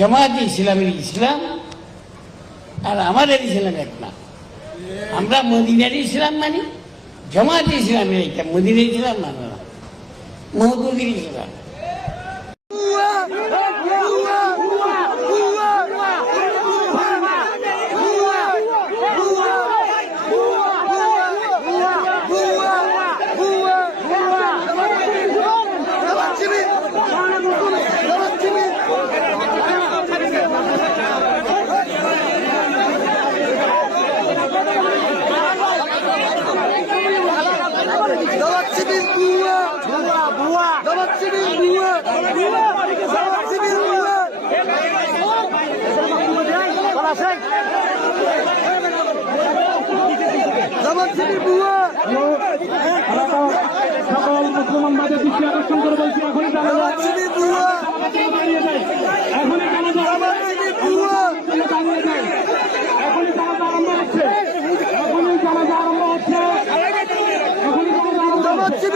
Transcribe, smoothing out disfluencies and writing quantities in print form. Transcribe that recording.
জামায়াতে ইসলামের ইসলাম আর আমাদের ইসলাম এক না। আমরা মদিনার ইসলাম মানি, জামায়াতে ইসলামের একটা মদিনার ইসলাম মানো না, মহদুদির ইসলাম। সকল মুসলমান বাদে দৃষ্টি আকর্ষণ করে বলছি এখনই দাঁড়িয়ে যায়, এখনই জানাজা আরম্ভ হচ্ছে, এখনই জানাজা আরম্ভ হচ্ছে, এখনই জানাজা আরম্ভ হচ্ছে।